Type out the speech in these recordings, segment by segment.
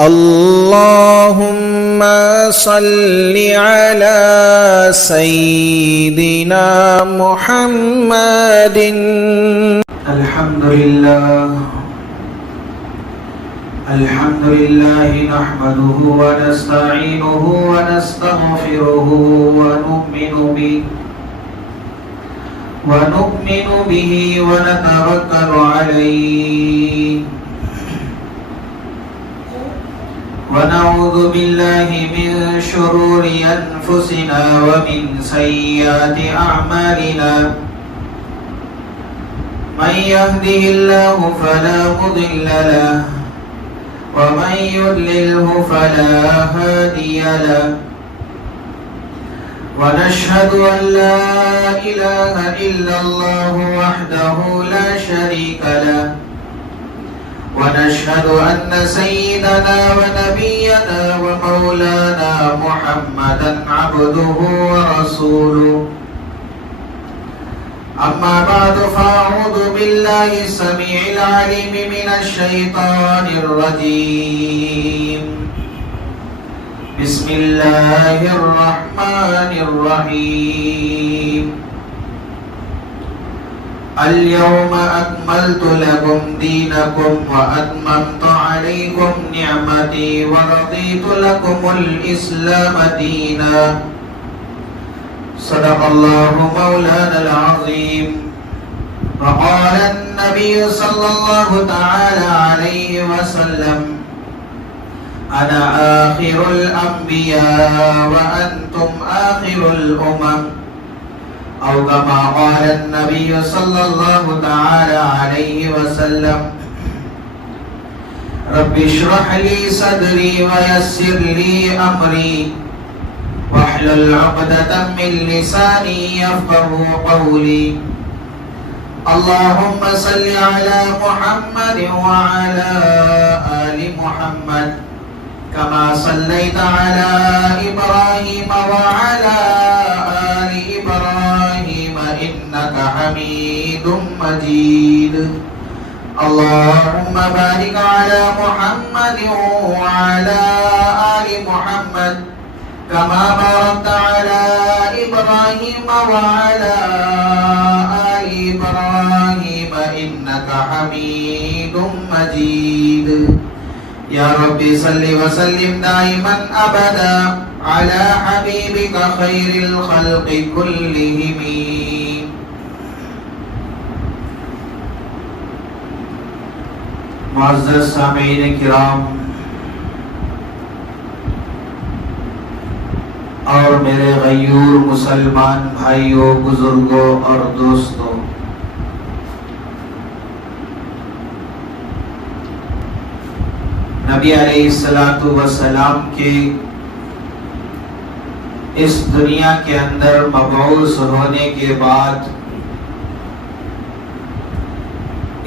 اللهم صل على سيدنا محمد. الحمد لله نحمده ونستعينه ونستغفره ونؤمن به ونتوكل عليه ونعوذ بالله من شرور أنفسنا ومن سيئات أعمالنا. من يهده الله فلا مضل له ومن يضلله فلا هادي له. ونشهد أن لا إله إلا الله وحده لا شريك له. ونشهد أن سيدنا ونبينا ومولانا محمدا عبده ورسوله. أما بعد فأعوذ بالله السميع العليم من الشيطان الرجيم. بسم الله الرحمن الرحيم. اليوم أكملت لكم دينكم وأتممت عليكم نعمتي ورضيت لكم الإسلام دينا. صدق الله مولانا العظيم. وقال النبي صلى الله تعالى عليه وسلم: أنا آخر الأنبياء وأنتم آخر الأمم. أو كما قال النبي صلى الله تعالى عليه وسلم: رب اشرح لي صدري ويسر لي أمري واحلل عقدة من لساني يفقهوا قولي. اللهم صل على محمد وعلى آل محمد كما صليت على إبراهيم وعلى آل إبراهيم إنك حميد مجيد. اللهم بارك على محمد وعلى آل محمد كما باركت على إبراهيم وعلى آل إبراهيم إنك حميد مجيد. يا ربي صل وسلم دائما أبدا على حبيبك خير الخلق كلهم. معزز سامعین کرام اور میرے غیور مسلمان بھائیوں، بزرگوں اور دوستوں، نبی علیہ السلام کے اس دنیا کے اندر مبعوث ہونے کے بعد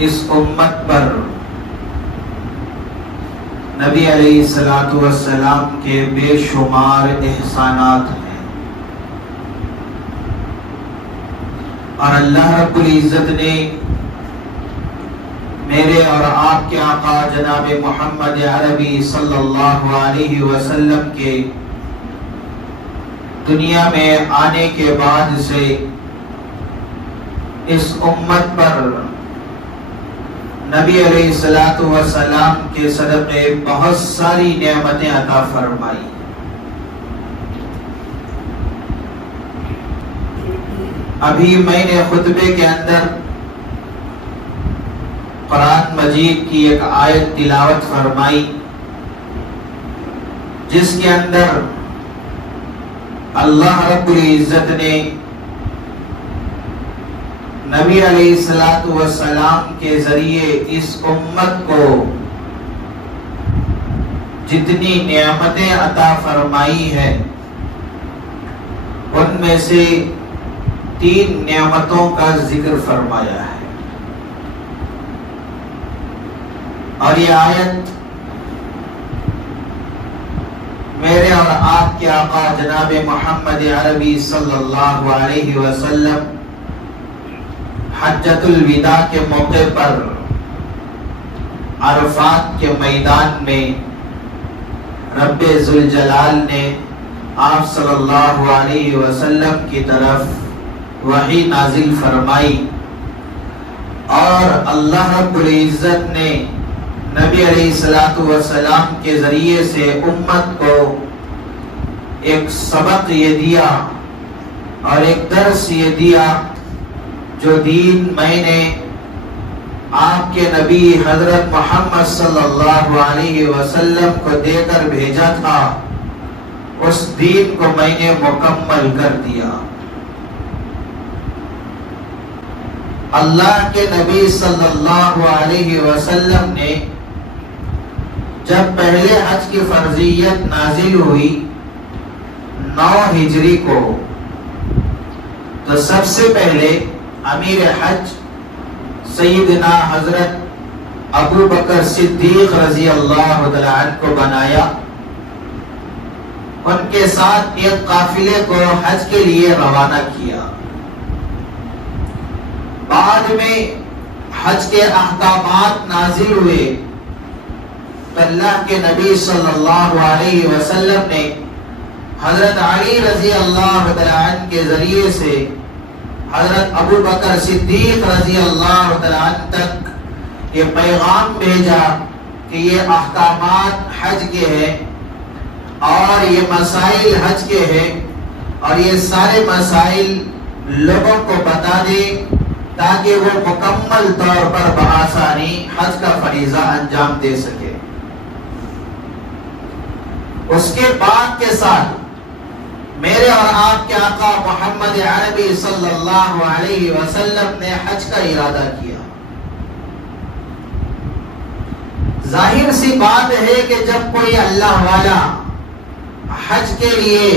اس امت پر نبی علیہ السلام کے بے شمار احسانات ہیں، اور اللہ رب العزت نے میرے اور آپ کے آقا جناب محمد عربی صلی اللہ علیہ وسلم کے دنیا میں آنے کے بعد سے اس امت پر نبی علیہ السلام کے صدقے بہت ساری نعمتیں عطا فرمائی. ابھی میں نے خطبے کے اندر قرآن مجید کی ایک آیت تلاوت فرمائی، جس کے اندر اللہ رب العزت نے نبی علیہ السلام کے ذریعے اس امت کو جتنی نعمتیں عطا فرمائی ہے، ان میں سے 3 نعمتوں کا ذکر فرمایا ہے. اور یہ آیت میرے اور آپ کے آقا جناب محمد عربی صلی اللہ علیہ وسلم حجۃ الوداع کے موقع پر عرفات کے میدان میں رب ذوالجلال نے آپ صلی اللہ علیہ وسلم کی طرف وحی نازل فرمائی اور اللہ رب العزت نے نبی علیہ السلام کے ذریعے سے امت کو ایک سبق یہ دیا اور ایک درس یہ دیا جو دین میں نے آپ کے نبی حضرت محمد صلی اللہ علیہ وسلم کو دے کر بھیجا تھا، اس دین کو میں نے مکمل کر دیا۔ اللہ کے نبی صلی اللہ علیہ وسلم نے جب پہلے حج کی فرضیت نازل ہوئی 9 ہجری کو، تو سب سے پہلے امیر حج سیدنا حضرت ابو بکر صدیق رضی اللہ تعالی عنہ کو بنایا، ان کے ساتھ ایک قافلے کو حج کے لیے روانہ کیا۔ بعد میں حج کے احکامات نازل ہوئے تو اللہ کے نبی صلی اللہ علیہ وسلم نے حضرت علی رضی اللہ تعالی عنہ کے ذریعے سے حضرت ابو بکر صدیق رضی اللہ تعالی عنہ تک یہ پیغام بھیجا کہ یہ احکامات حج کے ہیں اور یہ مسائل حج کے ہیں، اور یہ سارے مسائل لوگوں کو بتا دیں تاکہ وہ مکمل طور پر بآسانی حج کا فریضہ انجام دے سکے۔ اس کے بعد کے ساتھ میرے اور آپ کے آقا محمد عربی صلی اللہ علیہ وسلم نے حج کا ارادہ کیا۔ ظاہر سی بات ہے کہ جب کوئی اللہ والا حج کے لیے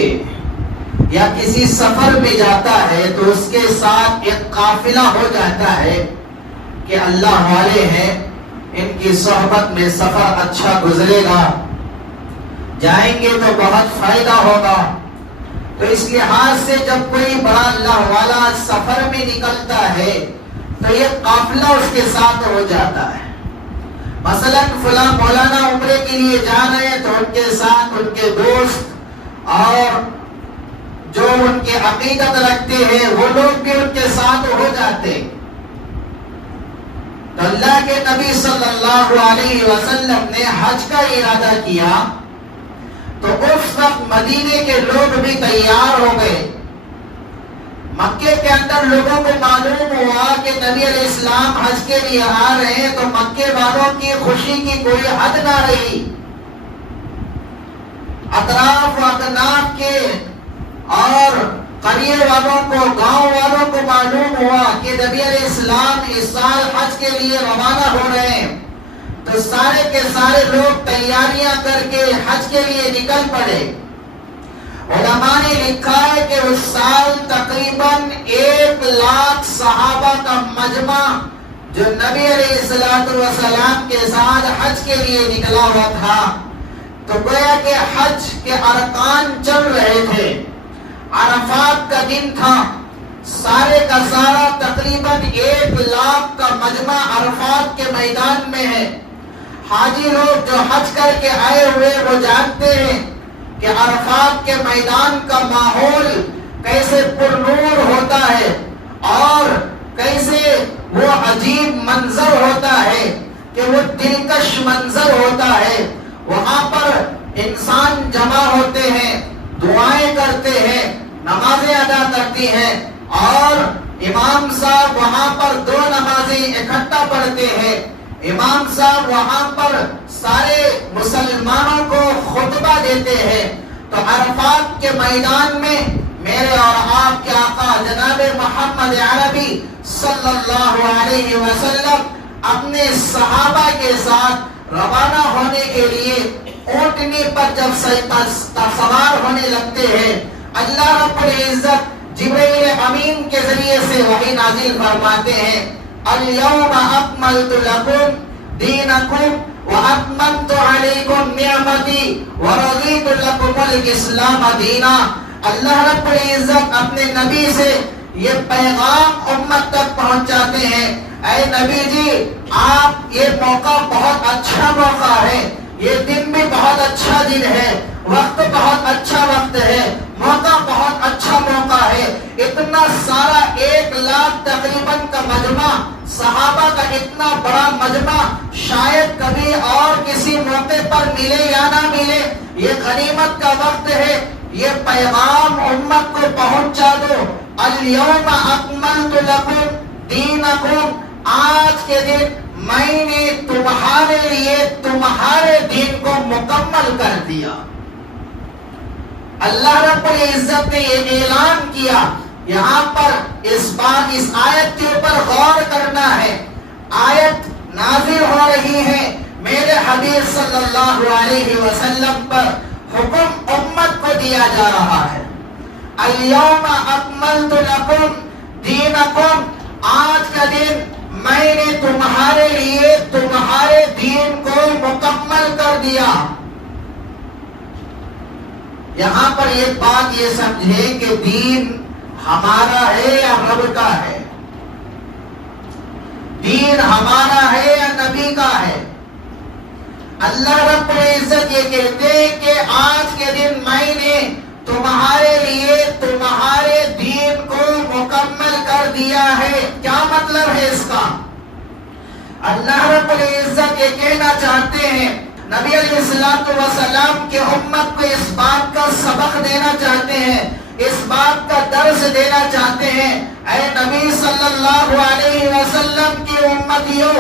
یا کسی سفر میں جاتا ہے تو اس کے ساتھ ایک قافلہ ہو جاتا ہے کہ اللہ والے ہیں، ان کی صحبت میں سفر اچھا گزرے گا، جائیں گے تو بہت فائدہ ہوگا۔ تو اس لحاظ سے جب کوئی بڑا اللہ والا سفر میں نکلتا ہے تو یہ قافلہ اس کے ساتھ ہو جاتا ہے۔ مثلا فلاں مولانا عمرے کے لیے جا رہے ہیں تو ان کے ساتھ ان کے دوست اور جو ان کے عقیدت رکھتے ہیں وہ لوگ بھی ان کے ساتھ ہو جاتے۔ تو اللہ کے نبی صلی اللہ علیہ وسلم نے حج کا ارادہ کیا تو اس وقت مدینے کے لوگ بھی تیار ہو گئے۔ مکے کے اندر لوگوں کو معلوم ہوا کہ نبی علیہ السلام حج کے لیے آ رہے ہیں تو مکے والوں کی خوشی کی کوئی حد نہ رہی۔ اطراف و اکناف کے اور قریے والوں کو، گاؤں والوں کو معلوم ہوا کہ نبی علیہ السلام اس سال حج کے لیے روانہ ہو رہے ہیں، تو سارے کے سارے لوگ تیاریاں کر کے حج کے لیے نکل پڑے۔ علماء نے لکھا ہے کہ اس سال تقریباً 1,00,000 صحابہ کا مجمع جو نبی علیہ السلام کے ساتھ حج کے لیے نکلا ہوا تھا، تو گویا کہ حج کے ارکان چل رہے تھے۔ عرفات کا دن تھا، سارے کا سارا تقریباً 1,00,000 کا مجمع عرفات کے میدان میں ہے۔ حاجی لوگ جو حج کر کے آئے ہوئے وہ جانتے ہیں کہ عرفات کے میدان کا ماحول کیسے پرنور ہوتا ہے اور کیسے وہ عجیب منظر ہوتا ہے کہ وہ دلکش منظر ہوتا ہے۔ وہاں پر انسان جمع ہوتے ہیں، دعائیں کرتے ہیں، نمازیں ادا کرتی ہیں، اور امام صاحب وہاں پر 2 نمازیں اکٹھا پڑھتے ہیں۔ امام صاحب وہاں پر سارے مسلمانوں کو خطبہ دیتے ہیں۔ تو عرفات کے میدان میں میرے اور آپ کے آقا جناب محمد عربی صلی اللہ علیہ وسلم اپنے صحابہ کے ساتھ روانہ ہونے کے لیے اونٹنی پر جب سوار ہونے لگتے ہیں، اللہ رب العزت جبرائیل امین کے ذریعے سے وحی نازل فرماتے ہیں، اليوم اکملت لکم دینکم واتممت علیکم نعمتی ورضیت لکم الاسلام دینا۔ اللہ رب العزت اپنے نبی سے یہ پیغام امت تک پہنچاتے ہیں، اے نبی جی آپ یہ موقع بہت اچھا موقع ہے، یہ دن بھی بہت اچھا دن ہے، وقت بہت اچھا وقت ہے، موقع بہت اچھا موقع ہے۔ اتنا سارا 1,00,000 تقریباً کا مجمع، صحابہ کا اتنا بڑا مجمع شاید کبھی اور کسی موقع پر ملے یا نہ ملے۔ یہ غنیمت کا وقت ہے، یہ پیغام امت کو پہنچا دو۔ الیوم اکملت لکم دینکم، آج کے دن میں نے تمہارے لیے تمہارے دین کو مکمل کر دیا۔ اللہ رب العزت نے یہ اعلان کیا۔ یہاں پر اس آیت کے اوپر غور کرنا ہے۔ آیت نازل ہو رہی ہے، میرے حبیب صلی اللہ علیہ وسلم پر حکم امت کو دیا جا رہا ہے۔ الیوم اکملت لکم دینکم، آج کا دن میں نے تمہارے لیے تمہارے دین کو مکمل کر دیا۔ یہاں پر ایک بات یہ سمجھے کہ دین ہمارا ہے یا رب کا ہے؟ دین ہمارا ہے یا نبی کا ہے؟ اللہ رب العزت یہ کہتے ہیں کہ آج کے دن میں نے تمہارے لیے تمہارے دین کو مکمل کر دیا ہے۔ کیا مطلب ہے اس کا؟ اللہ رب العزت یہ کہنا چاہتے ہیں، نبی علیہ السلام کی امت کو اس بات کا سبق دینا چاہتے ہیں، اس بات کا درس دینا چاہتے ہیں۔ اے نبی صلی اللہ علیہ وسلم کی امتیوں،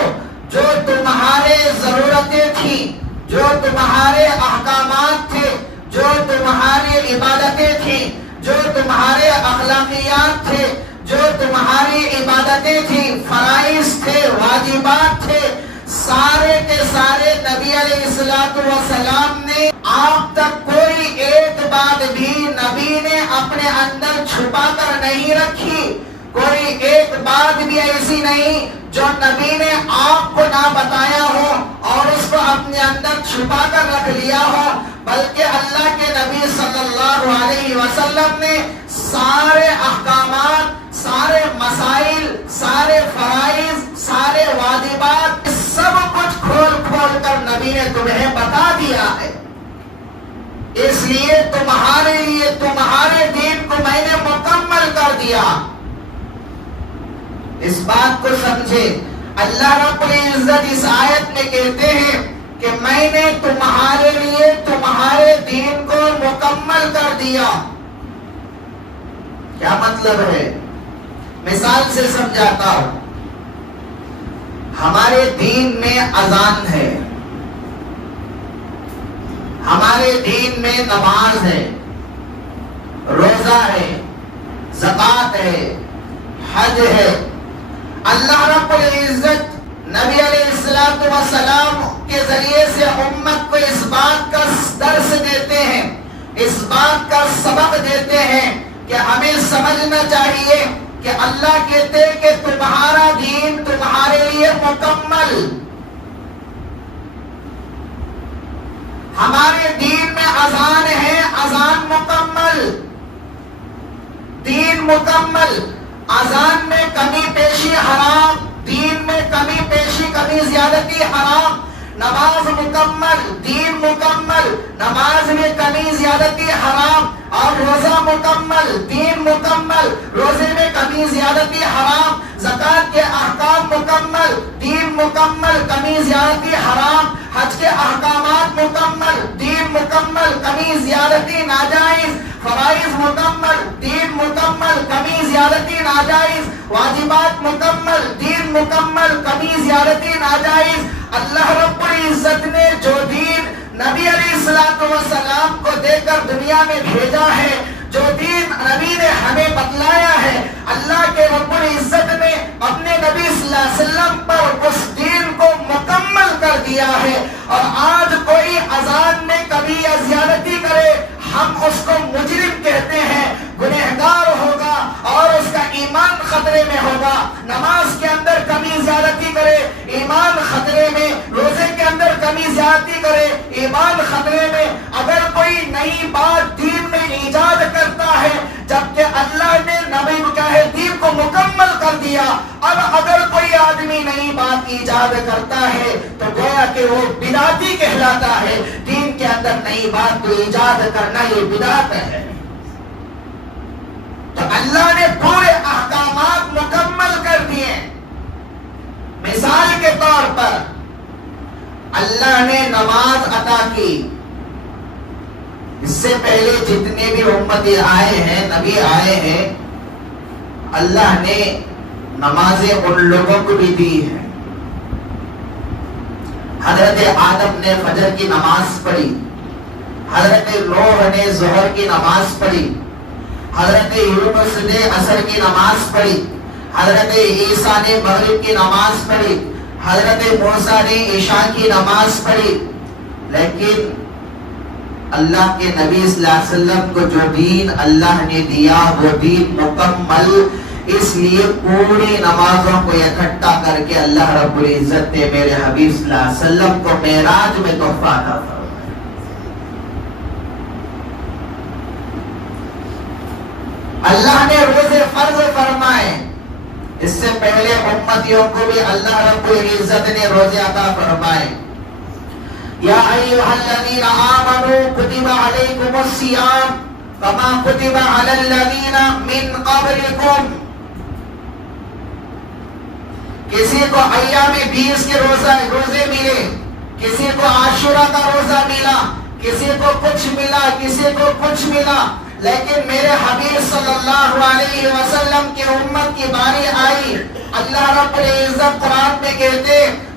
جو تمہارے ضرورتیں تھیں، جو تمہارے احکامات تھے، جو تمہاری عبادتیں تھیں، جو تمہارے اخلاقیات تھے، جو تمہاری عبادتیں تھیں، فرائض تھے، واجبات تھے، سارے کے سارے نبی علیہ السلام نے آپ تک کوئی ایک بات بھی نبی نے اپنے اندر چھپا کر نہیں رکھی۔ کوئی ایک بات بھی ایسی نہیں جو نبی نے آپ کو نہ بتایا ہو اور اس کو اپنے اندر چھپا کر رکھ لیا ہو، بلکہ اللہ کے نبی صلی اللہ علیہ وسلم نے سارے احکامات، سارے مسائل، سارے فرائض، سارے واجبات، سب کچھ کھول کھول کر نبی نے تمہیں بتا دیا ہے۔ اس لیے تمہارے لیے تمہارے دین کو میں نے مکمل کر دیا۔ اس بات کو سمجھے، اللہ رب العزت اس آیت میں کہتے ہیں کہ میں نے تمہارے لیے تمہارے دین کو مکمل کر دیا۔ کیا مطلب ہے؟ مثال سے سمجھاتا ہوں۔ ہمارے دین میں اذان ہے، ہمارے دین میں نماز ہے، روزہ ہے، زکوٰۃ ہے، حج ہے۔ اللہ رب العزت نبی علیہ السلام کے ذریعے سے امت کو اس بات کا درس دیتے ہیں، اس بات کا سبق دیتے ہیں کہ ہمیں سمجھنا چاہیے کہ اللہ کہتے ہیں کہ تمہارا دین تمہارے لیے مکمل۔ ہمارے دین میں اذان ہے، اذان مکمل، دین مکمل۔ اذان میں کمی پیشی حرام، دین میں کمی پیشی، کمی زیادتی حرام۔ نماز مکمل، دین مکمل، نماز میں کمی زیادتی حرام۔ اور روزہ مکمل، دین مکمل، روزے میں کمی زیادتی حرام۔ زکوٰۃ کے احکام مکمل، دین مکمل، کمی زیادتی حرام۔ حج کے احکامات مکمل، دین مکمل، کمی زیادتی ناجائز۔ فرائض مکمل، دین مکمل، کمی زیادتی ناجائز۔ واجبات مکمل، دین مکمل، کمی زیادتی ناجائز۔ اللہ رب العزت نے جو دین نبی علیہ السلام کو دے کر دنیا میں بھیجا ہے، جو دین نبی نے ہمیں بتلایا ہے، اللہ کے رب العزت نے اپنے نبی صلی اللہ علیہ وسلم پر اس دین کو مکمل کر دیا ہے۔ اور آج کوئی اذان میں کمی یا زیادتی کرے، ہم اس کو مجرم کہتے ہیں، گنہگار ہوگا اور اس کا ایمان خطرے میں ہوگا۔ نماز کے اندر کمی زیادتی کرے، ایمان خطرے میں۔ روزے کے اندر کمی زیادتی کرے، ایمان خطرے میں۔ اگر کوئی نئی بات دین میں ایجاد کرتا ہے جبکہ اللہ نے نبی کے دین کو مکمل کر دیا، اب اگر کوئی کوئی آدمی نئی بات ایجاد کرتا ہے تو گویا کہ وہ بدعتی کہلاتا ہے. دین کے اندر نئی بات کو ایجاد کرنا یہ بدعت ہے. تو اللہ نے پورے احکامات مکمل کر دیے. مثال کے طور پر اللہ نے نماز عطا کی. اس سے پہلے جتنے بھی امتی آئے ہیں، نبی آئے ہیں، اللہ نے نمازیں ان لوگوں کو بھی دی ہے. حضرت آدم نے فجر کی نماز پڑھی، حضرت نوح نے ظہر کی نماز پڑھی، حضرت یونس نے عصر کی نماز پڑھی، حضرت عیسیٰ نے مغرب کی نماز پڑھی، حضرت موسیٰ نے عشاء کی نماز پڑھی. لیکن اللہ کے نبی صلی اللہ علیہ وسلم کو جو دین اللہ نے دیا وہ دین مکمل، اس لیے پوری نمازوں کو اکٹھا کر کے اللہ رب العزت نے میرے حبیب صلی اللہ علیہ وسلم کو معراج میں تحفہ عطا فرمایا. اللہ نے روزے فرض فرمائے. اس سے پہلے امتیوں کو بھی اللہ رب العزت نے روزے عطا فرمائے. یا ایھا الذین آمنوا کتب علیکم الصیام کما کتب علی الذین من قبلکم. کسی کو ایام 20 کے روزے ملے، کسی کو عاشورہ کا روزہ ملا، کسی کو کچھ ملا، کسی کو کچھ ملا، لیکن میرے حبیب صلی اللہ علیہ وسلم کی امت کی باری آئی. اللہ رب العزت قرآن میں کہتے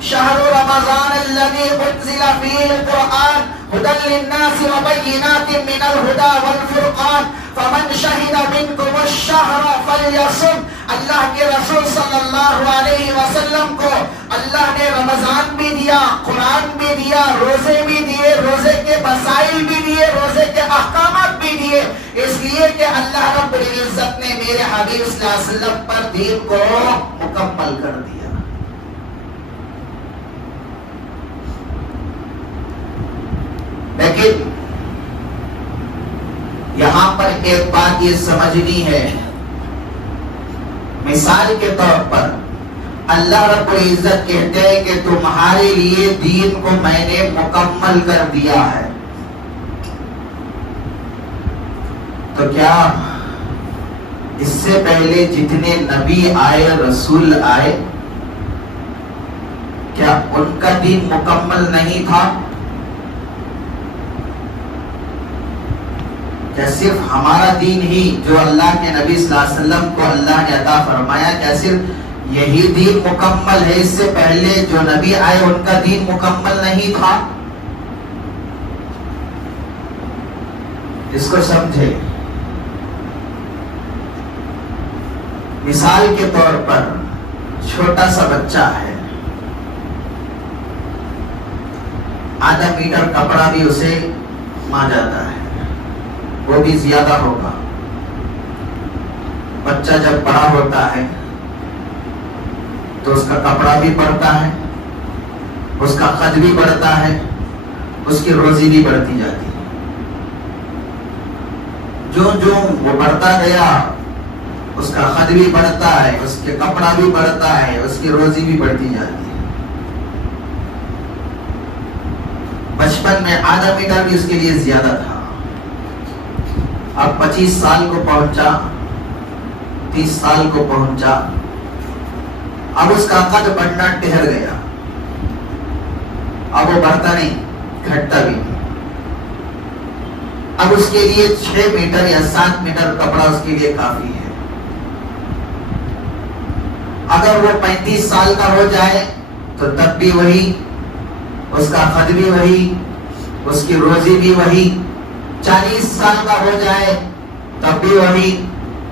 شہر رمضان الذی انزل فیہ القرآن ھدی للناس وبینات من الھدی والفرقان فمن شہد منکم الشہر فلیصم. اللہ کے رسول صلی اللہ علیہ وسلم کو اللہ نے رمضان بھی دیا، قرآن بھی دیا، روزے بھی دیے، روزے کے مسائل بھی دیے، روزے کے احکامات بھی دیے، اس لیے کہ اللہ رب العزت نے میرے حبیب صلی اللہ علیہ وسلم پر دین کو مکمل کر دیا. لیکن یہاں پر ایک بات یہ سمجھنی ہے. مثال کے طور پر اللہ رب العزت کہتے ہیں کہ تمہارے لیے دین کو میں نے مکمل کر دیا ہے. تو کیا اس سے پہلے جتنے نبی آئے، رسول آئے، کیا ان کا دین مکمل نہیں تھا؟ کیا صرف ہمارا دین ہی جو اللہ کے نبی صلی اللہ علیہ وسلم کو اللہ نے عطا فرمایا، کیا صرف یہی دین مکمل ہے؟ اس سے پہلے جو نبی آئے ان کا دین مکمل نہیں تھا؟ اس کو سمجھے. مثال کے طور پر چھوٹا سا بچہ ہے، آدھا میٹر کپڑا بھی اسے ماں جاتا ہے، وہ بھی زیادہ ہوگا. بچہ جب بڑا ہوتا ہے تو اس کا کپڑا بھی بڑھتا ہے، اس کا قد بھی بڑھتا ہے، اس کی روزی بھی بڑھتی جاتی ہے. جو جو وہ بڑھتا گیا اس کا قد بھی بڑھتا ہے، اس کے کپڑا بھی بڑھتا ہے، اس کی روزی بھی بڑھتی جاتی ہے. بچپن میں آدھا میٹر بھی اس کے لیے زیادہ تھا. اب 25 سال کو پہنچا، 30 سال کو پہنچا، اب اس کا قد بڑھنا ٹھہر گیا. اب وہ بڑھتا نہیں، گھٹتا بھی. اب اس کے لیے 6 میٹر یا 7 میٹر کپڑا اس کے لیے کافی ہے. اگر وہ 35 سال کا ہو جائے تو تب بھی وہی، اس کا قد بھی وہی، اس کی روزی بھی وہی. 40 سال کا ہو جائے تب بھی وہی،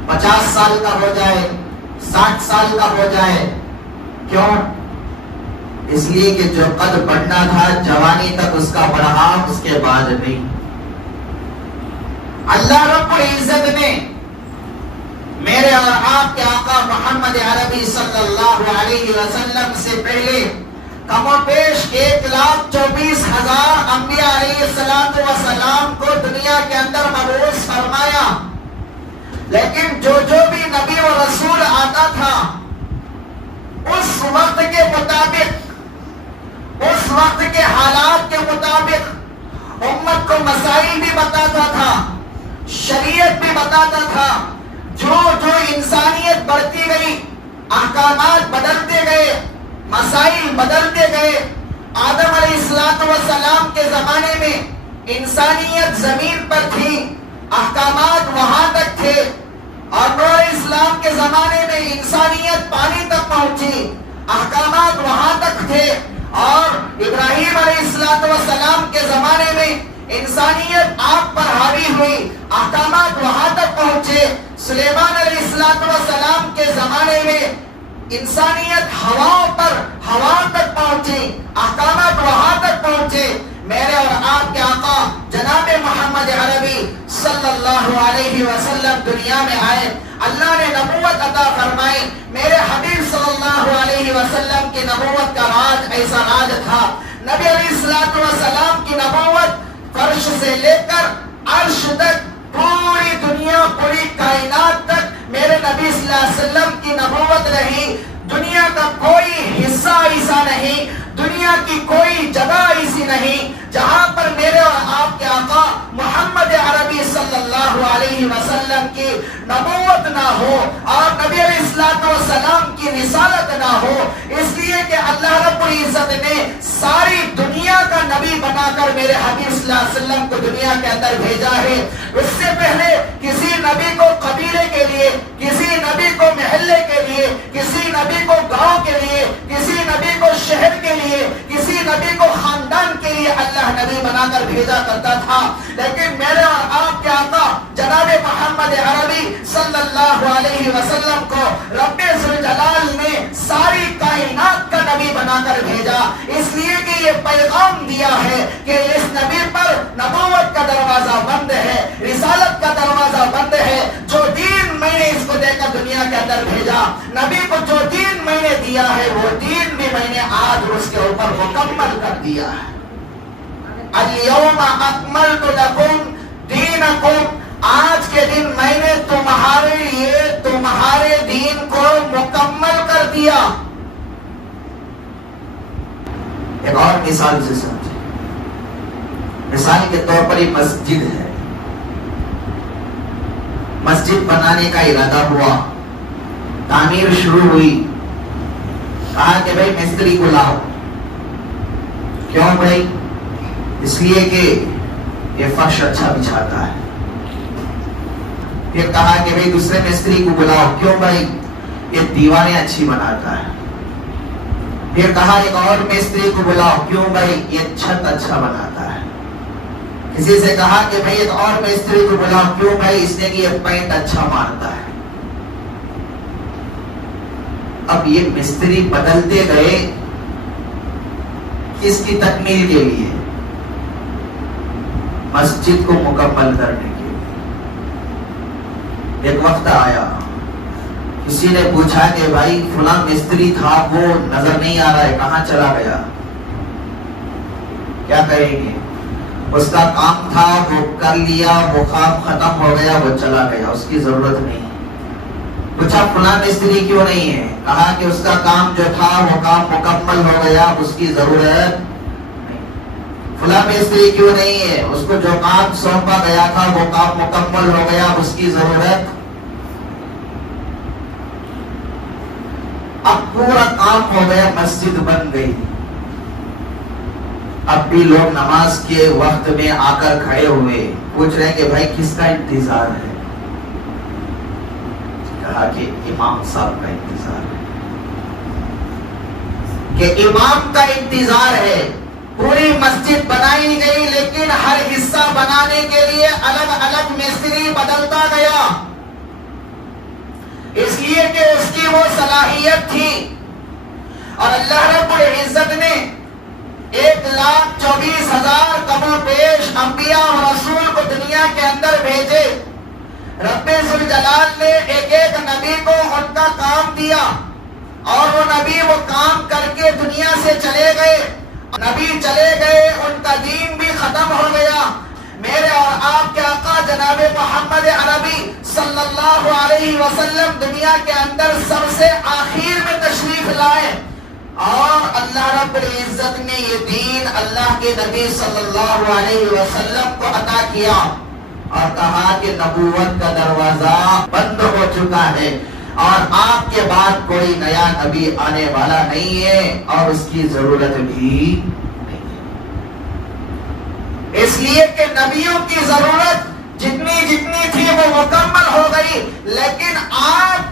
50 سال کا ہو جائے، 60 سال کا ہو جائے. کیوں؟ اس لیے کہ جو قد بڑھنا تھا جوانی تک اس کا بڑھا، اس کے بعد نہیں. اللہ رب العزت نے میرے اور آپ کے آقا محمد عربی صلی اللہ علیہ وسلم سے پہلے کم و بیش 1,24,000 انبیاء علیہ السلام کو دنیا کے اندر مبعوث فرمایا. لیکن جو بھی نبی و رسول آتا تھا اس وقت کے مطابق، اس وقت کے حالات کے مطابق امت کو مسائل بھی بتاتا تھا، شریعت بھی بتاتا تھا۔ جو جو انسانیت بڑھتی گئی، احکامات بدلتے گئے، مسائل بدلتے گئے۔ آدم علیہ السلام کے زمانے میں انسانیت زمین پر تھی، احکامات وہاں تک تھے، اور نوح علیہ السلام کے زمانے میں انسانیت پانی تک پہنچی، احکامات وہاں تک تھے، اور ابراہیم علیہ السلام کے زمانے میں انسانیت آگ پر حاوی ہوئی، احکامات وہاں تک پہنچے۔ سلیمان علیہ السلام کے زمانے میں انسانیت ہوا تک پہنچی، احکامات وہاں تک پہنچے۔ میرے اور آپ کے آقا جناب محمد عربی صلی اللہ علیہ وسلم دنیا میں آئے، اللہ نے نبوت عطا فرمائی۔ میرے حبیب صلی اللہ علیہ وسلم کی نبوت کا راج ایسا راج تھا، نبی علیہ السلام کی نبوت فرش سے لے کر عرش تک، پوری دنیا، پوری کائنات تک میرے نبی صلی اللہ علیہ وسلم کی نبوت رہی۔ دنیا کا کوئی حصہ ایسا نہیں، دنیا کی کوئی جگہ ایسی نہیں جہاں پر میرے اور آپ کے آقا محمد عربی صلی اللہ علیہ وسلم کی نبوت نہ ہو اور نبی علیہ السلام کی رسالت نہ ہو۔ اس لیے کہ اللہ رب العزت نے ساری دنیا کا نبی بنا کر میرے حبیب صلی اللہ علیہ وسلم کو دنیا کے اندر بھیجا ہے۔ اس سے پہلے کسی نبی کو قبیلے کے لیے، کسی نبی کو محلے کے لیے، کسی نبی کو گاؤں کے لیے، کسی نبی کو شہر کے لیے، کسی نبی کو خاندان کے لیے اللہ نبی بنا کر بھیجا کرتا تھا۔ لیکن میرے اور آپ کے آقا جناب محمد عربی صلی اللہ علیہ وسلم کو رب ذوالجلال نے ساری کائنات کا نبی بنا کر بھیجا، اس لیے کہ یہ پیغام دیا ہے کہ اس نبی پر نبوت کا دروازہ بند ہے، رسالت کا دروازہ بند ہے۔ جو دین میں نے اس کو دے کر دنیا کے اندر بھیجا، نبی کو جو دین میں نے دیا ہے وہ دین بھی میں نے آج اس کے اوپر مکمل کر دیا ہے۔ الیوم اکملت لکم دینکم، آج کے دن میں نے تمہارے لیے تمہارے دین کو مکمل کر دیا۔ ایک اور مثال سے سمجھے، مثال کے طور پر یہ مسجد ہے، مسجد بنانے کا ارادہ ہوا، تعمیر شروع ہوئی، کہا کہ بھائی مستری کو لاؤ۔ کیوں بھائی؟ اس لیے کہ یہ فرش اچھا بچھاتا ہے۔ پھر کہا کہ بھائی دوسرے مستری کو بلاؤ۔ کیوں بھائی؟ یہ دیواریں اچھی بناتا ہے۔ پھر کہا ایک اور مستری کو بلاؤ۔ کیوں بھائی؟ یہ چھت اچھا بناتا ہے۔ کسی سے کہا کہ بھائی ایک اور مستری کو بلاؤ۔ کیوں بھائی؟ اس نے کہ یہ پینٹ اچھا مارتا ہے۔ اب یہ مستری بدلتے گئے کس کی تکمیل کے لیے؟ مسجد کو مکمل کرنے کے لیے۔ ایک وقت آیا، کسی نے پوچھا کہ بھائی فلاں مستری تھا، وہ نظر نہیں آ رہا ہے، کہاں چلا گیا؟ کیا کہیں گے؟ اس کا کام تھا، وہ کر لیا، وہ کام ختم ہو گیا، وہ چلا گیا، اس کی ضرورت نہیں۔ پوچھا فلاں مستری کیوں نہیں ہے؟ کہا کہ اس کا کام جو تھا وہ کام مکمل ہو گیا، اس کی ضرورت نہیں۔ فلاں مستری کیوں نہیں ہے؟ اس کو جو کام سونپا گیا تھا وہ کام مکمل ہو گیا، اس کی ضرورت۔ اب پورا کام ہو گیا، مسجد بن گئی۔ اب بھی لوگ نماز کے وقت میں آ کر کھڑے ہوئے، پوچھ رہے ہیں کہ بھائی کس کا انتظار ہے؟ کہا کہ امام صاحب کا انتظار ہے، کہ امام کا انتظار ہے۔ پوری مسجد بنائی گئی، لیکن ہر حصہ بنانے کے لیے الگ الگ مستری بدلتا گیا، اس لیے کہ اس کی وہ صلاحیت تھی۔ اور اللہ رب العزت نے 1,24,000 کم و بیش انبیاء اور رسول کو دنیا کے اندر بھیجے۔ رب ذوالجلال نے ایک ایک نبی کو ان کا کام دیا، اور وہ نبی وہ کام کر کے دنیا سے چلے گئے۔ نبی چلے گئے، ان کا دین بھی ختم ہو گیا۔ میرے اور آپ کے آقا جناب محمد عربی صلی اللہ علیہ وسلم دنیا کے اندر سب سے آخر میں تشریف تشریف لائے اور اللہ رب العزت نے یہ دین اللہ کے نبی صلی اللہ علیہ وسلم کو عطا کیا اور کہا کہ نبوت کا دروازہ بند ہو چکا ہے اور آپ کے بعد کوئی نیا نبی آنے والا نہیں ہے اور اس کی ضرورت بھی نہیں ہے، اس لیے کہ نبیوں کی ضرورت جتنی تھی وہ مکمل ہو گئی، لیکن آپ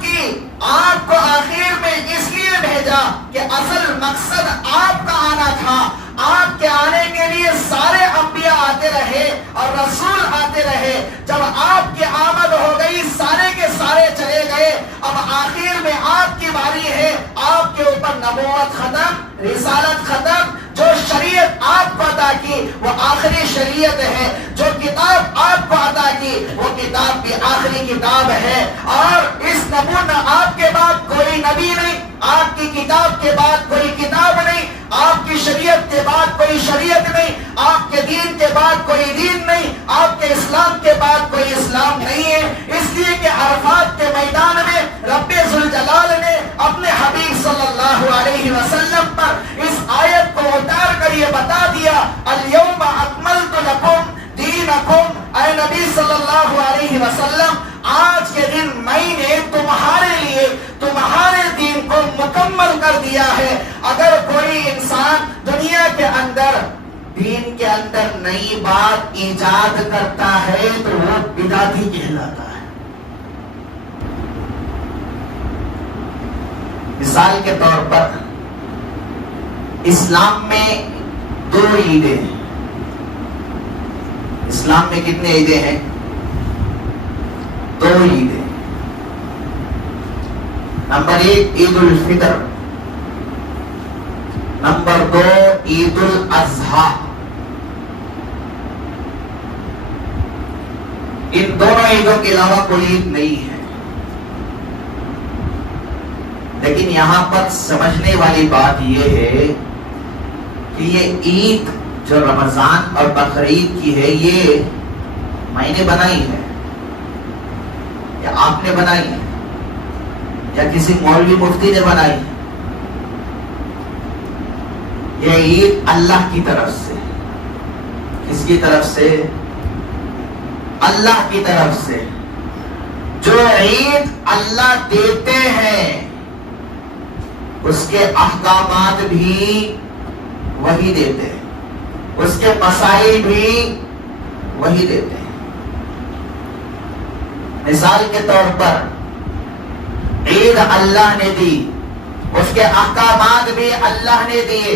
کو آخر میں اس لیے بھیجا کہ اصل مقصد آپ کا آنا تھا۔ آپ کے آنے کے لیے سارے انبیاء آتے رہے اور رسول آتے رہے، جب آپ کی آمد ہو گئی سارے کے سارے چلے گئے، اب آخر میں آپ کی باری ہے، آپ کے اوپر نبوت ختم، رسالت ختم، جو شریعت آپ کو عطا کی وہ آخری شریعت ہے، جو کتاب آپ کو عطا کی وہ کتاب بھی آخری کتاب ہے، اور اس نبوت آپ کے بعد کوئی نبی نہیں، آپ کی کتاب کے بعد کوئی کتاب نہیں، آپ کی شریعت کے بعد کوئی شریعت نہیں، آپ کے دین کے بعد کوئی دین نہیں، آپ کے اسلام کے بعد کوئی اسلام نہیں ہے۔ اس لیے کہ عرفات کے میدان میں رب ذوالجلال نے اپنے حبیب صلی اللہ علیہ وسلم پر اس آیت کو اتار کر یہ بتا دیا، الیوم اکملت لکم دینکم، اے نبی صلی اللہ علیہ وسلم آج کے دن میں نے تمہارے لیے تمہارے دین کو مکمل کر دیا ہے۔ اگر کوئی انسان دنیا کے اندر دین کے اندر نئی بات ایجاد کرتا ہے تو وہ بدعتی کہلاتا ہے۔ مثال کے طور پر اسلام میں 2 عیدیں ہیں۔ اسلام میں کتنے عیدیں ہیں؟ 2 عیدیں۔ نمبر 1 عید الفطر، نمبر 2 عید الاضحیٰ۔ ان دونوں عیدوں کے علاوہ کوئی عید نہیں ہے، لیکن یہاں پر سمجھنے والی بات یہ ہے کہ یہ عید جو رمضان اور بقرعید کی ہے یہ میں نے بنائی ہے یا آپ نے بنائی ہے یا کسی مولوی مفتی نے بنائی ہے؟ یہ عید اللہ کی طرف سے۔ کس کی طرف سے؟ اللہ کی طرف سے۔ جو عید اللہ دیتے ہیں اس کے احکامات بھی وہی دیتے ہیں، اس کے مسائل بھی وہی دیتے ہیں۔ مثال کے طور پر عید اللہ نے دی، اس کے احکامات بھی اللہ نے دیے،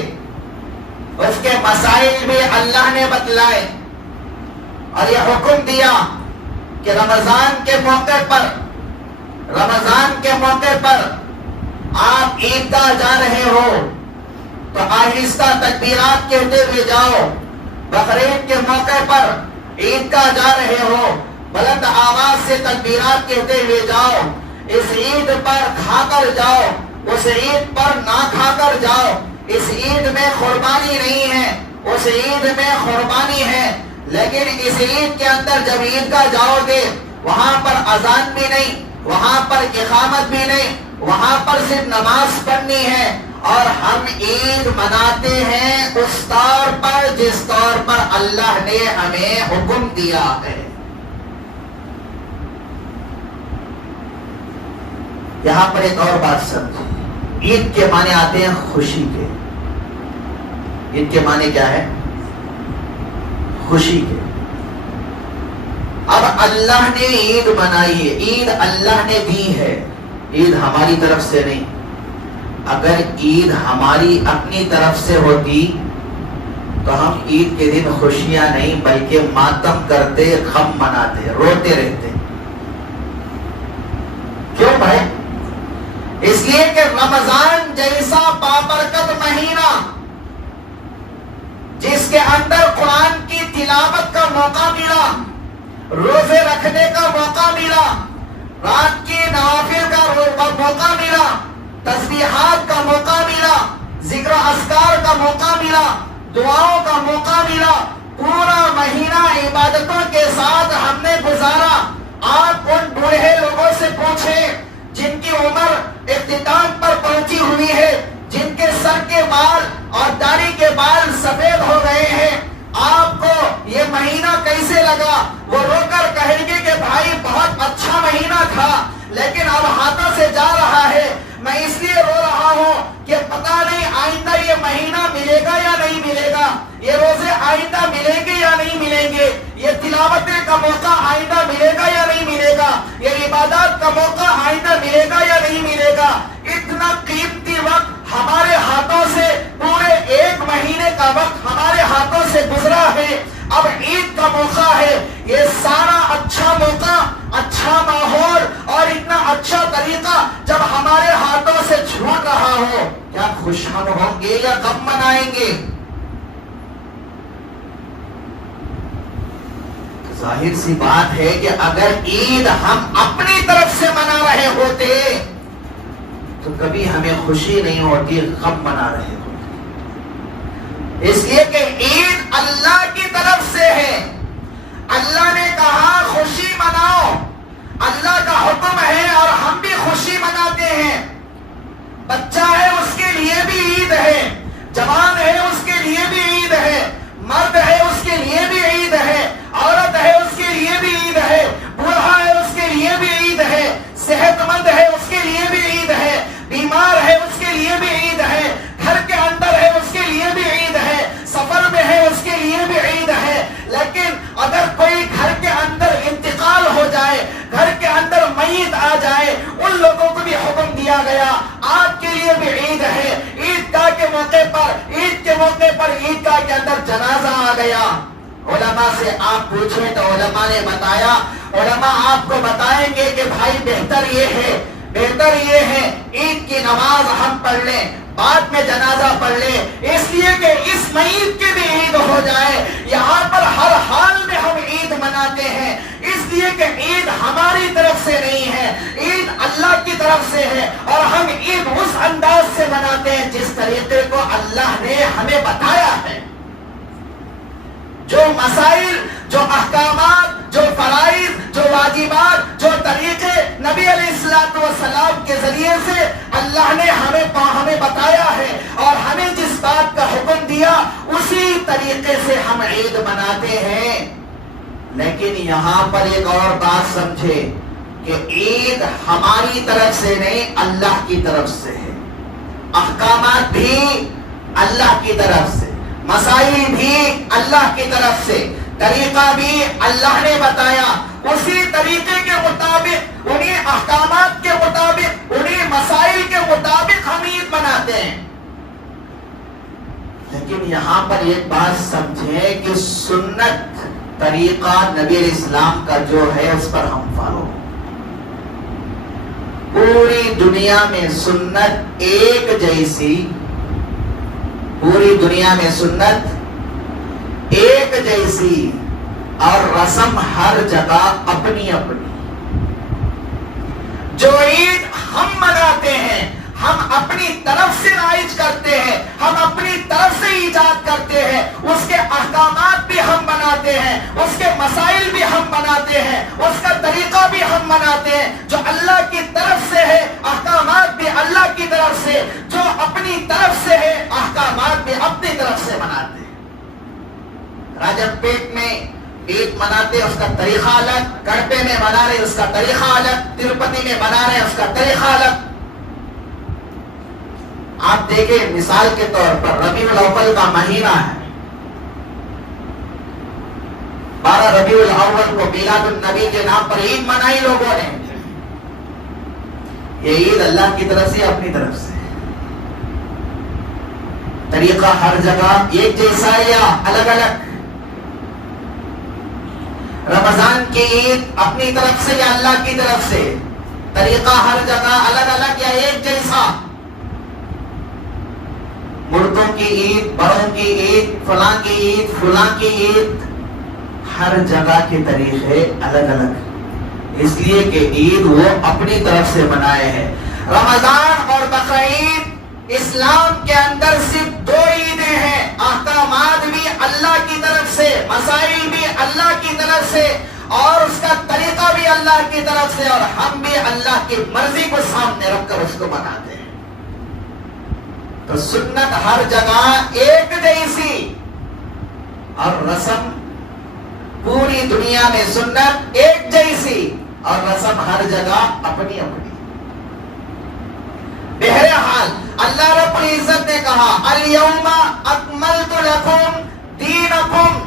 اس کے مسائل بھی اللہ نے بتلائے، اور یہ حکم دیا کہ رمضان کے موقع پر آپ عیدگاہ جا رہے ہو تو آہستہ تکبیرات کہتے ہوئے جاؤ، بقرعید کے موقع پر عیدگاہ جا رہے ہو بلند آواز سے تکبیرات کہتے ہوئے جاؤ، اس عید پر کھا کر جاؤ، اس عید پر نہ کھا کر جاؤ، اس عید میں قربانی نہیں ہے، اس عید میں قربانی ہے، لیکن اس عید کے اندر جب عیدگاہ جاؤ گے وہاں پر اذان بھی نہیں، وہاں پر اقامت بھی نہیں، وہاں پر صرف نماز پڑھنی ہے، اور ہم عید مناتے ہیں اس طور پر جس طور پر اللہ نے ہمیں حکم دیا ہے۔ یہاں پر ایک اور بات سمجھیں، عید کے معنی آتے ہیں خوشی کے۔ عید کے معنی کیا ہے؟ خوشی کے۔ اب اللہ نے عید بنائی ہے، عید اللہ نے دی ہے، عید ہماری طرف سے نہیں۔ اگر عید ہماری اپنی طرف سے ہوتی تو ہم عید کے دن خوشیاں نہیں بلکہ ماتم کرتے، غم مناتے، روتے رہتے۔ کیوں بھائی؟ اس لیے کہ رمضان جیسا بابرکت مہینہ جس کے اندر قرآن کی تلاوت کا موقع ملا، روزے رکھنے کا موقع ملا، رات کی نوافل کا موقع ملا، تسبیحات کا موقع ملا، ذکر اذکار کا موقع ملا، دعاؤں کا موقع ملا، پورا مہینہ عبادتوں کے ساتھ ہم نے گزارا۔ آپ ان بوڑھے لوگوں سے پوچھیں جن کی عمر اختتام پر پہنچی ہوئی ہے، سر کے بال اور داڑھی کے بال سفید ہو گئے ہیں، آپ کو یہ مہینہ کیسے لگا؟ وہ رو کر کہیں گے کہ بھائی بہت اچھا مہینہ تھا، لیکن اب ہاتھوں سے جا رہا ہے، میں اس لیے رو رہا ہوں کہ پتہ نہیں آئندہ یہ مہینہ ملے گا یا نہیں ملے گا، یہ روزے آئندہ ملیں گے یا نہیں ملیں گے، یہ تلاوت کا موقع آئندہ ملے گا یا نہیں ملے گا، یہ عبادات کا موقع آئندہ ملے گا یا نہیں ملے گا۔ اتنا قیمتی وقت ہمارے ہاتھوں سے، پورے ایک مہینے کا وقت ہمارے ہاتھوں سے گزرا ہے، اب عید کا موقع ہے، یہ سارا اچھا موقع، اچھا ماحول اور اتنا اچھا طریقہ جب ہمارے ہاتھوں سے چھوٹ رہا ہو، کیا خوش ہم ہوں گے یا غم منائیں گے؟ ظاہر سی بات ہے کہ اگر عید ہم اپنی طرف سے منا رہے ہوتے تو کبھی ہمیں خوشی نہیں ہوتی، غم منا رہے ہوتے، اس لیے کہ عید اللہ کی طرف سے ہے۔ اللہ نے کہا خوشی مناؤ، اللہ کا حکم ہے اور ہم بھی خوشی مناتے ہیں۔ بچہ ہے اس کے لیے بھی عید ہے، جوان ہے اس کے لیے بھی عید ہے، مرد ہے اس کے لیے بھی عید ہے، عورت ہے اس کے لیے بھی عید ہے، بوڑھا ہے اس کے لیے بھی عید ہے، صحت مند ہے اس کے لیے بھی عید ہے، بیمار ہے اس کے لیے بھی عید ہے، گھر کے اندر ہے اس کے لیے بھی عید ہے، سفر میں ہے اس کے لیے بھی عید ہے۔ لیکن اگر کوئی گھر کے اندر انتقال ہو جائے، گھر کے اندر میت آ جائے، ان لوگوں کو بھی حکم دیا گیا آپ کے لیے بھی عید ہے۔ عید گاہ کے موقع پر عید گاہ کے اندر جنازہ آ گیا، علماء سے آپ پوچھیں تو علماء نے بتایا، علماء آپ کو بتائیں گے کہ بھائی بہتر یہ ہے عید کی نماز ہم پڑھ لیں، بعد میں جنازہ پڑھ لیں، اس لیے کہ اس میت کی بھی عید ہو جائے۔ یہاں پر ہر حال میں ہم عید مناتے ہیں، اس لیے کہ عید ہماری طرف سے نہیں ہے، عید اللہ کی طرف سے ہے، اور ہم عید اس انداز سے مناتے ہیں جس طریقے کو اللہ نے ہمیں بتایا ہے۔ جو مسائل، جو احکامات، جو فرائض، جو واجبات، جو طریقے نبی علیہ السلام کے ذریعے سے اللہ نے ہمیں بتایا ہے اور ہمیں جس بات کا حکم دیا اسی طریقے سے ہم عید مناتے ہیں۔ لیکن یہاں پر ایک اور بات سمجھے کہ عید ہماری طرف سے نہیں، اللہ کی طرف سے ہے، احکامات بھی اللہ کی طرف سے، مسائل بھی اللہ کی طرف سے، طریقہ بھی اللہ نے بتایا، اسی طریقے کے مطابق، انہیں احکامات کے مطابق، انہیں مسائل کے مطابق ہم عید مناتے ہیں۔ لیکن یہاں پر ایک بات سمجھیں کہ سنت طریقہ نبی علیہ السلام کا جو ہے اس پر ہم فالو، پوری دنیا میں سنت ایک جیسی، پوری دنیا میں سنت ایک جیسی اور رسم ہر جگہ اپنی اپنی۔ جو عید ہم مناتے ہیں ہم اپنی طرف سے رائج کرتے ہیں، ہم اپنی طرف سے ایجاد کرتے ہیں، اس کے احکامات بھی ہم بناتے ہیں، اس کے مسائل بھی ہم بناتے ہیں، اس کا طریقہ بھی ہم بناتے ہیں۔ جو اللہ کی طرف سے ہے احکامات بھی اللہ کی طرف سے، جو اپنی طرف سے ہے احکامات بھی اپنی طرف سے بناتے ہیں۔ راجب پیٹ میں عید مناتے اس کا طریقہ الگ، کڑپے میں منا رہے اس کا طریقہ الگ، تروپتی میں منا رہے اس کا طریقہ الگ۔ آپ دیکھیں مثال کے طور پر ربیع الاول کا مہینہ ہے، 12 ربیع الاول کو میلاد النبی کے نام پر عید منائی لوگوں نے۔ یہ عید اللہ کی طرف سے اپنی طرف سے، طریقہ ہر جگہ ایک جیسا یا الگ الگ۔ رمضان کی عید اپنی طرف سے یا اللہ کی طرف سے، طریقہ ہر جگہ الگ الگ یا ایک جیسا۔ مردوں کی عید، بڑوں کی عید، فلاں کی عید، فلاں کی عید، ہر جگہ کے طریقے الگ الگ، اس لیے کہ عید وہ اپنی طرف سے منائے ہیں۔ رمضان اور بقرعید اسلام کے اندر صرف دو عیدیں ہیں، احکامات بھی اللہ کی طرف سے، مسائل بھی اللہ کی طرف سے، اور اس کا طریقہ بھی اللہ کی طرف سے، اور ہم بھی اللہ کی مرضی کو سامنے رکھ کر اس کو مناتے ہیں۔ تو سنت ہر جگہ ایک جیسی اور رسم پوری دنیا میں سنت ایک جیسی اور رسم ہر جگہ اپنی اپنی. بہرحال اللہ رب العزت نے کہا الیوم اکملت لکم دینکم.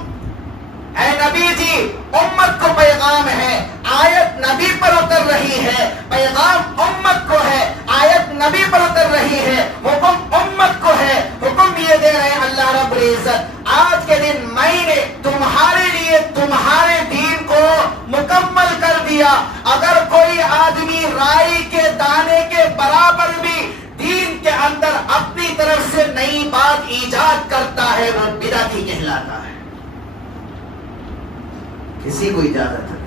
اے نبی جی امت کو پیغام ہے، آیت نبی پر اتر رہی ہے، پیغام امت کو ہے، آیت نبی پر اتر رہی ہے، حکم امت کو ہے. حکم یہ دے رہے ہیں اللہ رب العزت آج کے دن میں نے تمہارے لیے تمہارے دین کو مکمل کر دیا. اگر کوئی آدمی رائی کے دانے کے برابر بھی دین کے اندر اپنی طرف سے نئی بات ایجاد کرتا ہے وہ بدعتی کہلاتا ہے. کسی کو اجازت نہیں.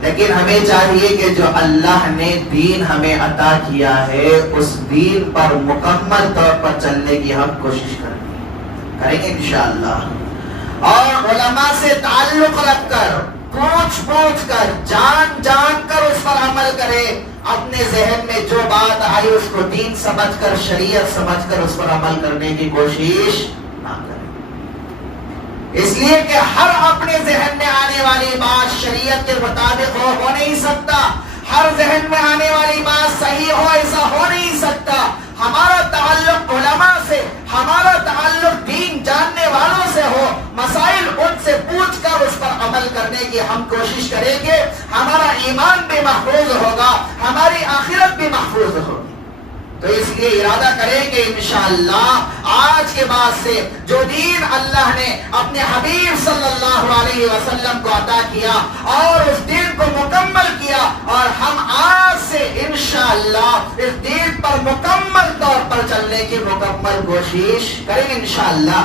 لیکن ہمیں چاہیے کہ جو اللہ نے دین ہمیں عطا کیا ہے اس دین پر مکمل طور پر چلنے کی ہم کوشش کریں گے انشاءاللہ. اور علماء سے تعلق رکھ کر پوچھ کر جان کر اس پر عمل کرے. اپنے ذہن میں جو بات آئی اس کو دین سمجھ کر شریعت سمجھ کر اس پر عمل کرنے کی کوشش نہ کرے. اس لیے کہ ہر اپنے ذہن میں آنے والی بات شریعت کے مطابق ہو نہیں سکتا. ہر ذہن میں آنے والی بات صحیح ہو ایسا ہو نہیں سکتا. ہمارا تعلق علماء سے، ہمارا تعلق دین جاننے والوں سے ہو. مسائل ان سے پوچھ کر اس پر عمل کرنے کی ہم کوشش کریں گے. ہمارا ایمان بھی محفوظ ہوگا، ہماری آخرت بھی محفوظ ہوگی. تو اس لیے ارادہ کریں کہ انشاءاللہ آج کے بعد سے جو دین اللہ نے اپنے حبیب صلی اللہ علیہ وسلم کو عطا کیا اور اس دین کو مکمل کیا، اور ہم آج سے انشاءاللہ اس دین پر مکمل طور پر چلنے کی مکمل کوشش کریں انشاءاللہ.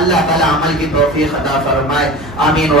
اللہ تعالی عمل کی توفیق عطا فرمائے. آمین.